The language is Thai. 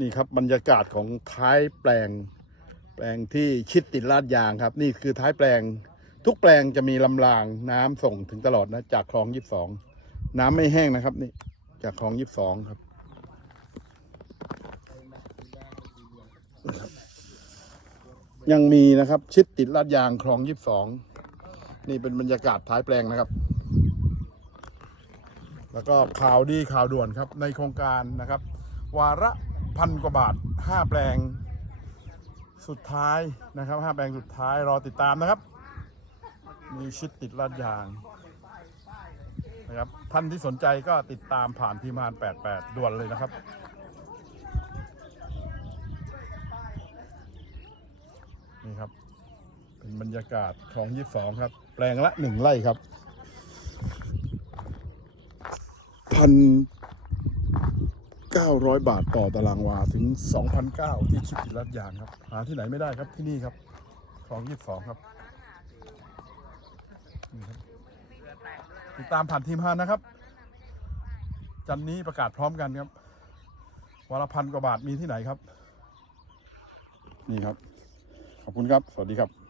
นี่ครับบรรยากาศของท้ายแปลง แปลงที่ชิดติดลาดยางครับ นี่คือท้ายแปลง ทุกแปลงจะมีลำรางน้ำส่งถึงตลอดนะ จากคลองยี่สิบสองน้ำไม่แห้งนะครับ นี่ จากคลองยี่สิบสองครับ ยังมีนะครับ ชิดติดลาดยางคลองยี่สิบสองนี่เป็นบรรยากาศท้ายแปลงนะครับ แล้วก็ข่าวดีข่าวด่วนครับในโครงการนะครับ วาระ พันกว่าบาทห้าแปลงสุดท้ายนะครับห้าแปลงสุดท้ายรอติดตามนะครับ มีชิดติดลาดยางนะครับท่านที่สนใจก็ติดตามผ่านทีมงาน 88 ด่วนเลยนะครับนี่ครับ เป็นบรรยากาศของ 22 ครับ แปลงละหนึ่งไร่ครับพัน เก้าร้อยบาทต่อตารางวาถึงสองพันเก้าที่ชิดติดลาดยางครับ หาที่ไหนไม่ได้ครับที่นี่ครับคลองยี่สิบสองครับนี่ครับ ติดตามผ่านทีมฮานนะครับ จันนี้ประกาศพร้อมกันครับวันละพันกว่าบาทมีที่ไหนครับ นี่ครับ ขอบคุณครับ สวัสดีครับ